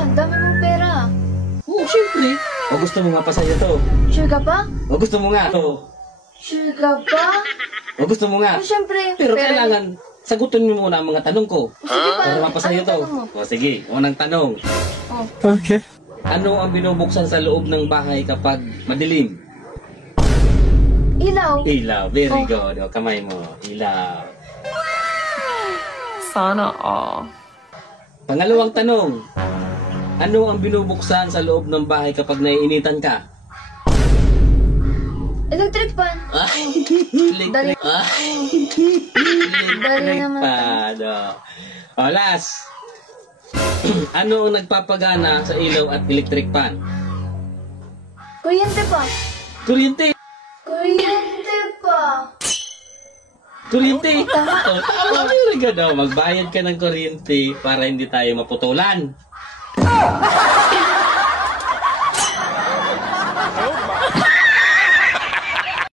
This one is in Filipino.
Ang dami mong pera. Oo, syempre. O gusto mo nga pa sa'yo to? Sure ka pa? O gusto mo nga to? Sure ka pa? O gusto mo nga? Oh, syempre. Pero kailangan sagutin mo muna ang mga tanong ko. Sige pa. Para mapasa'yo to. Tanong mo? O sige, unang tanong. Oh. Okay. Ano ang binubuksan sa loob ng bahay kapag madilim? Ilaw. Ilaw. Very good. O, kamay mo. Ilaw. Sana all. Pangalawang tanong. Ano ang binubuksan sa loob ng bahay kapag naiinitan ka? Electric fan. Ay, Dali. electric. Ay, Dali electric naman. fan. O, last. Ano ang nagpapagana sa ilaw at electric fan? Kuryente pa. Kuryente. Kuryente pa. Kuryente. Tama. Very good. Magbayad ka ng kuryente para hindi tayo maputulan.